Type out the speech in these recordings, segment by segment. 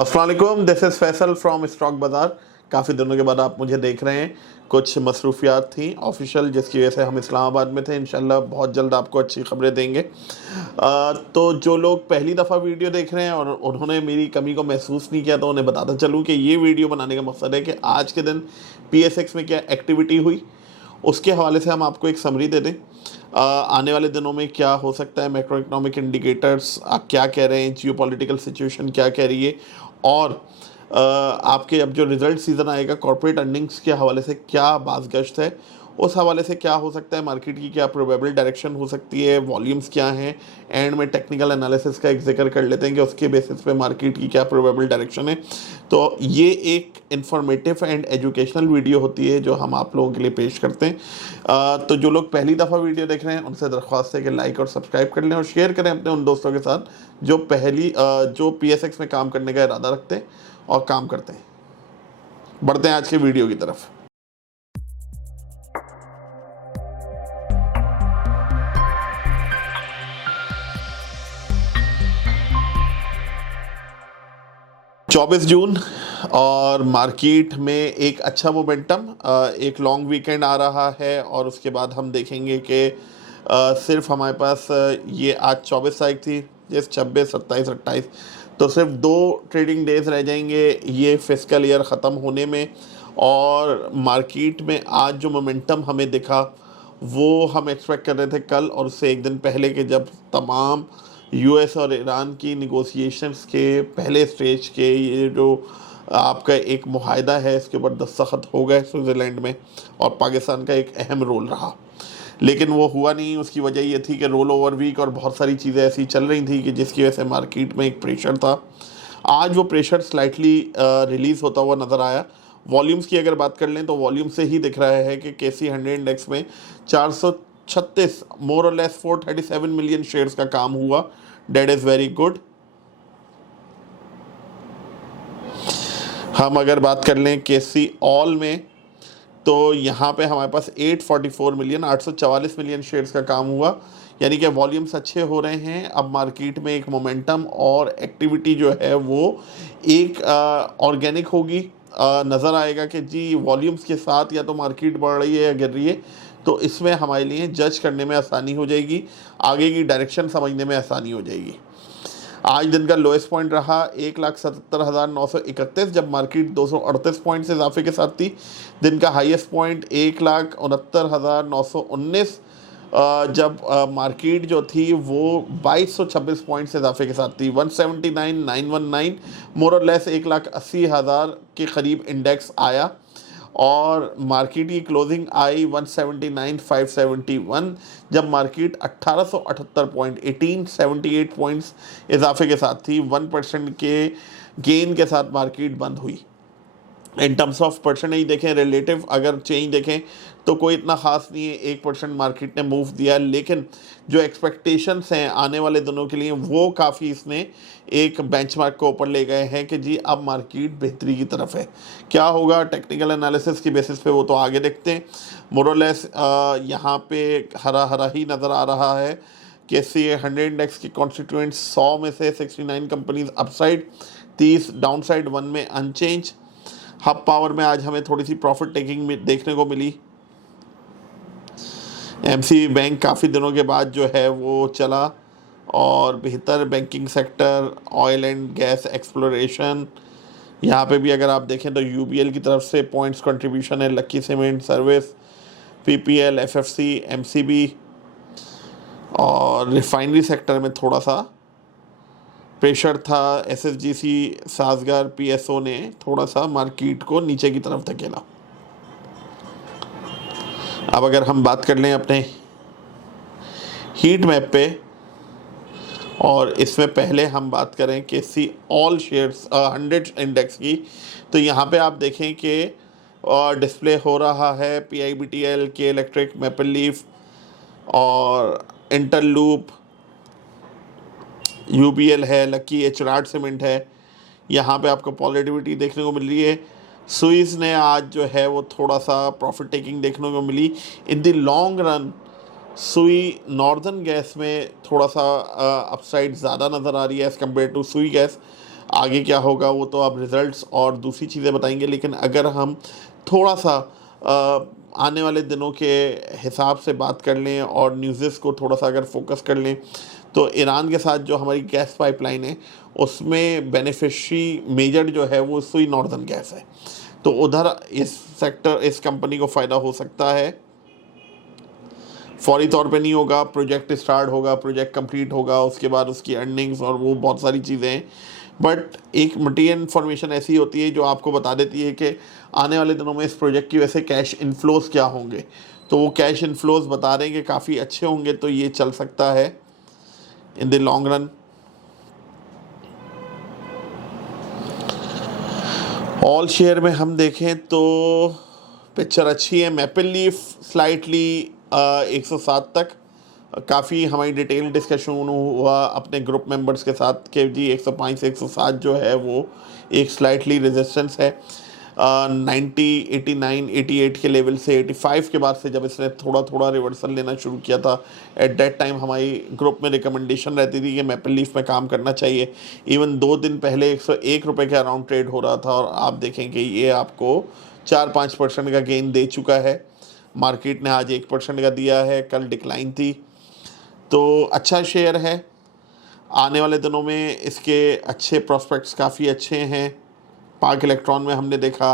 अस्सलाम वालेकुम, this is Faisal from stock बाज़ार। काफ़ी दिनों के बाद आप मुझे देख रहे हैं। कुछ मसरूफियात थी ऑफिशियल, जिसकी वजह से हम इस्लामाबाद में थे। इंशाल्लाह बहुत जल्द आपको अच्छी खबरें देंगे। तो जो लोग पहली दफ़ा वीडियो देख रहे हैं और उन्होंने मेरी कमी को महसूस नहीं किया, तो उन्हें बताता चलूँ कि ये वीडियो बनाने का मकसद है कि आज के दिन PSX में क्या एक्टिविटी हुई, उसके हवाले से हम आपको एक समरी दे दें। आने वाले दिनों में क्या हो सकता है, मैक्रो इकोनॉमिक इंडिकेटर्स क्या कह रहे हैं, जियोपॉलिटिकल सिचुएशन क्या कह रही है, और आपके अब जो रिजल्ट सीज़न आएगा कॉर्पोरेट अर्निंग्स के हवाले से क्या बाज़गश्त है, उस हवाले से क्या हो सकता है, मार्केट की क्या प्रोबेबल डायरेक्शन हो सकती है, वॉल्यूम्स क्या हैं, एंड में टेक्निकल एनालिसिस का एक जिक्र कर लेते हैं कि उसके बेसिस पे मार्केट की क्या प्रोबेबल डायरेक्शन है। तो ये एक इंफॉर्मेटिव एंड एजुकेशनल वीडियो होती है जो हम आप लोगों के लिए पेश करते हैं। तो जो लोग पहली दफ़ा वीडियो देख रहे हैं उनसे दरख्वास्त है कि लाइक और सब्सक्राइब कर लें और शेयर करें अपने उन दोस्तों के साथ जो PSX में काम करने का इरादा रखते हैं और काम करते हैं। बढ़ते हैं आज के वीडियो की तरफ। चौबीस जून और मार्केट में एक अच्छा मोमेंटम, एक लॉन्ग वीकेंड आ रहा है और उसके बाद हम देखेंगे कि सिर्फ हमारे पास ये आज 24 तारीख थी, जिस 26, 27, 28, तो सिर्फ 2 ट्रेडिंग डेज रह जाएंगे ये फिस्कल ईयर ख़त्म होने में। और मार्केट में आज जो मोमेंटम हमें दिखा वो हम एक्सपेक्ट कर रहे थे कल और उससे एक दिन पहले के, जब तमाम US और ईरान की निगोशिएशंस के पहले स्टेज के ये जो आपका एक मुआहदा है इसके ऊपर दस्तखत हो गए स्विट्ज़रलैंड में, और पाकिस्तान का एक अहम रोल रहा, लेकिन वो हुआ नहीं। उसकी वजह ये थी कि रोल ओवर वीक और बहुत सारी चीज़ें ऐसी चल रही थी कि जिसकी वजह से मार्केट में एक प्रेशर था। आज वो प्रेशर स्लाइटली रिलीज़ होता हुआ नज़र आया। वॉल्यूम्स की अगर बात कर लें तो वॉल्यूम से ही दिख रहा है कि KC 100 इंडेक्स में 436 मोर और लेस 437 मिलियन शेयर्स का काम हुआ। That is very good. हम अगर बात कर लें KC ऑल में तो यहाँ पे हमारे पास 844 मिलियन शेयर्स का काम हुआ, यानी कि वॉल्यूम्स अच्छे हो रहे हैं। अब मार्केट में एक मोमेंटम और एक्टिविटी जो है वो एक ऑर्गेनिक होगी। नज़र आएगा कि जी वॉल्यूम्स के साथ या तो मार्केट बढ़ रही है या गिर रही है, तो इसमें हमारे लिए जज करने में आसानी हो जाएगी, आगे की डायरेक्शन समझने में आसानी हो जाएगी। आज दिन का लोएस्ट पॉइंट रहा 1,77,931, जब मार्केट 238 पॉइंट से इजाफे के साथ थी। दिन का हाईएस्ट पॉइंट 1,69,919, जब मार्केट जो थी वो 2,226 पॉइंट से इजाफे के साथ थी। 179,919 मोर और लेस 1,80,000 के करीब इंडेक्स आया, और मार्केट की क्लोजिंग आई 179,571, जब मार्केट 1878 पॉइंट्स इजाफे के साथ थी। 1% के गेन के साथ मार्केट बंद हुई। इन टर्म्स ऑफ परसेंटेज देखें, रिलेटिव अगर चेंज देखें तो कोई इतना ख़ास नहीं है, 1% मार्केट ने मूव दिया, लेकिन जो एक्सपेक्टेशंस हैं आने वाले दिनों के लिए वो काफ़ी इसने एक बेंचमार्क को ऊपर ले गए हैं कि जी अब मार्केट बेहतरी की तरफ है। क्या होगा टेक्निकल एनालिसिस की बेसिस पे वो तो आगे देखते हैं। मोरलेस यहाँ पे हरा हरा ही नज़र आ रहा है। KC 100 इंडेक्स के कॉन्स्टिट्यूएंट्स 100 में से 69 कंपनीज अपसाइड, 30 डाउनसाइड, 1 में अनचेंज। हब पावर में आज हमें थोड़ी सी प्रॉफिट टेकिंग देखने को मिली। MCB बैंक काफ़ी दिनों के बाद जो है वो चला, और बेहतर banking sector, oil and gas exploration, यहाँ पे भी अगर आप देखें तो UBL की तरफ से पॉइंट्स कंट्रीब्यूशन है, lucky cement service, PPL, FFC, MCB, और रिफाइनरी सेक्टर में थोड़ा सा प्रेशर था। SSGC, साजगार, PSO ने थोड़ा सा मार्केट को नीचे की तरफ धकेला। अब अगर हम बात कर लें अपने हीट मैप पे, और इसमें पहले हम बात करें KC ऑल शेयर्स 100 इंडेक्स की, तो यहाँ पे आप देखें कि डिस्प्ले हो रहा है PIBTL, के इलेक्ट्रिक, मैपल लीफ और इंटरलूप, UBL है, लकी, HRAD सीमेंट है। यहाँ पे आपको पॉजिटिविटी देखने को मिल रही है। सुइस ने आज जो है वो थोड़ा सा प्रॉफिट टेकिंग देखने को मिली। इन द लॉन्ग रन सुई नॉर्दर्न गैस में थोड़ा सा अपसाइड ज़्यादा नज़र आ रही है एज़ कम्पेयर टू सुई गैस। आगे क्या होगा वो तो आप रिजल्ट्स और दूसरी चीज़ें बताएंगे, लेकिन अगर हम थोड़ा सा आने वाले दिनों के हिसाब से बात कर लें और न्यूज़ेस को थोड़ा सा अगर फोकस कर लें, तो ईरान के साथ जो हमारी गैस पाइपलाइन है उसमें बेनिफिशरी मेजर जो है वो सुई नॉर्दर्न गैस है, तो उधर इस कंपनी को फ़ायदा हो सकता है। फौरी तौर पे नहीं होगा, प्रोजेक्ट स्टार्ट होगा, प्रोजेक्ट कंप्लीट होगा, उसके बाद उसकी अर्निंग्स और वो बहुत सारी चीज़ें हैं। बट एक मटीरियल इन्फॉर्मेशन ऐसी होती है जो आपको बता देती है कि आने वाले दिनों में इस प्रोजेक्ट की वजह से कैश इनफ्लोज क्या होंगे। तो वो कैश इनफ्लोज बता रहे हैं कि काफ़ी अच्छे होंगे, तो ये चल सकता है in the long run. All share में हम देखें तो पिक्चर अच्छी है। मैपल लीफ स्लाइटली 107 तक, काफ़ी हमारी डिटेल डिस्कशन हुआ अपने ग्रुप मेंबर्स के साथ कि जी 105 से 107 जो है वो एक स्लाइटली रेजिस्टेंस है। 90, 89, 88 के लेवल से 85 के बाद से जब इसने थोड़ा थोड़ा रिवर्सल लेना शुरू किया था, एट दैट टाइम हमारी ग्रुप में रिकमेंडेशन रहती थी कि मैपल लीफ में काम करना चाहिए। इवन 2 दिन पहले 101 रुपये के अराउंड ट्रेड हो रहा था और आप देखें कि ये आपको 4-5% का गेन दे चुका है। मार्केट ने आज 1% का दिया है, कल डिक्लाइन थी, तो अच्छा शेयर है। आने वाले दिनों में इसके अच्छे प्रॉस्पेक्ट्स काफ़ी अच्छे हैं। पार्क इलेक्ट्रॉन में हमने देखा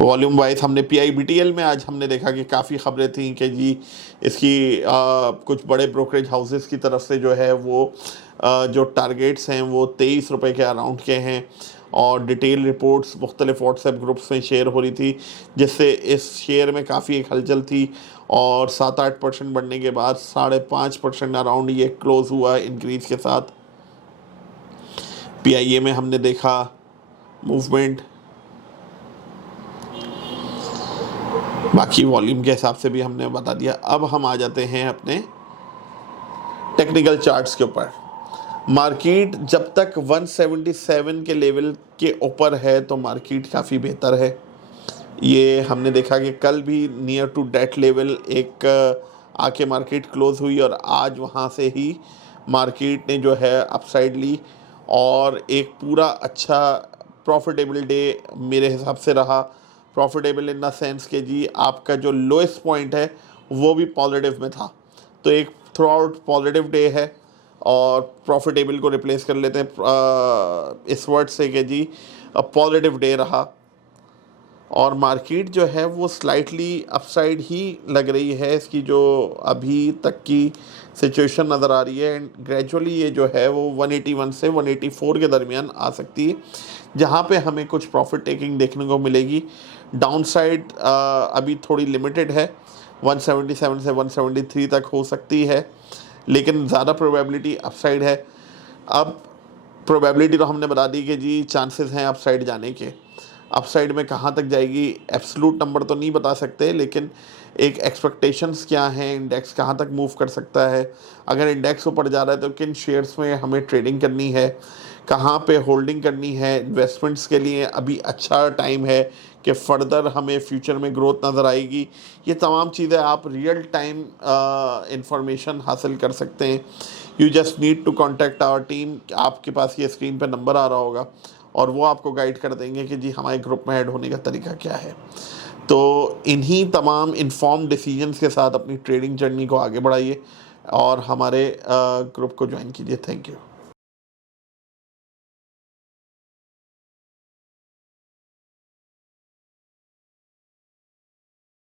वॉल्यूम वाइज, हमने PIBTL में आज हमने देखा कि काफ़ी खबरें थी कि जी इसकी कुछ बड़े ब्रोकरेज हाउसेस की तरफ से जो है वो जो टारगेट्स हैं वो 23 रुपये के अराउंड के हैं, और डिटेल रिपोर्ट्स मुख्तलिफ व्हाट्सएप ग्रुप्स में शेयर हो रही थी, जिससे इस शेयर में काफ़ी एक हलचल थी और 7-8% बढ़ने के बाद 5.5% अराउंड ये क्लोज़ हुआ इंक्रीज़ के साथ। PIA में हमने देखा मूवमेंट, बाकी वॉल्यूम के हिसाब से भी हमने बता दिया। अब हम आ जाते हैं अपने टेक्निकल चार्ट्स के ऊपर। मार्केट जब तक 177 के लेवल के ऊपर है तो मार्केट काफ़ी बेहतर है। ये हमने देखा कि कल भी नियर टू डेट लेवल एक आके मार्केट क्लोज हुई और आज वहाँ से ही मार्केट ने जो है अपसाइड ली और एक पूरा अच्छा प्रॉफिटेबल डे मेरे हिसाब से रहा। प्रॉफिटेबल इन द सेंस कि जी आपका जो लोएस्ट पॉइंट है वो भी पॉजिटिव में था, तो एक थ्रू आउट पॉजिटिव डे है। और प्रॉफिटेबल को रिप्लेस कर लेते हैं इस वर्ड से कि जी पॉजिटिव डे रहा, और मार्केट जो है वो स्लाइटली अपसाइड ही लग रही है। इसकी जो अभी तक की सिचुएशन नज़र आ रही है, एंड ग्रेजुअली ये जो है वो 181 से 184 के दरमियान आ सकती है, जहाँ पे हमें कुछ प्रॉफिट टेकिंग देखने को मिलेगी। डाउनसाइड अभी थोड़ी लिमिटेड है, 177 से 173 तक हो सकती है, लेकिन ज़्यादा प्रोबेबिलिटी अपसाइड है। अब प्रोबेबिलिटी तो हमने बता दी कि जी चांसेस हैं अपसाइड जाने के। अपसाइड में कहाँ तक जाएगी एब्सोल्यूट नंबर तो नहीं बता सकते, लेकिन एक एक्सपेक्टेशंस क्या हैं, इंडेक्स कहाँ तक मूव कर सकता है, अगर इंडेक्स ऊपर जा रहा है तो किन शेयर्स में हमें ट्रेडिंग करनी है, कहाँ पे होल्डिंग करनी है। इन्वेस्टमेंट्स के लिए अभी अच्छा टाइम है कि फ़र्दर हमें फ्यूचर में ग्रोथ नज़र आएगी। ये तमाम चीज़ें आप रियल टाइम इंफॉर्मेशन हासिल कर सकते हैं। You just need to contact our team. आपके पास ये स्क्रीन पर नंबर आ रहा होगा और वो आपको गाइड कर देंगे कि जी हमारे ग्रुप में ऐड होने का तरीका क्या है। तो इन्हीं तमाम इन्फॉर्म डिसीजंस के साथ अपनी ट्रेडिंग जर्नी को आगे बढ़ाइए और हमारे ग्रुप को ज्वाइन कीजिए। Thank you.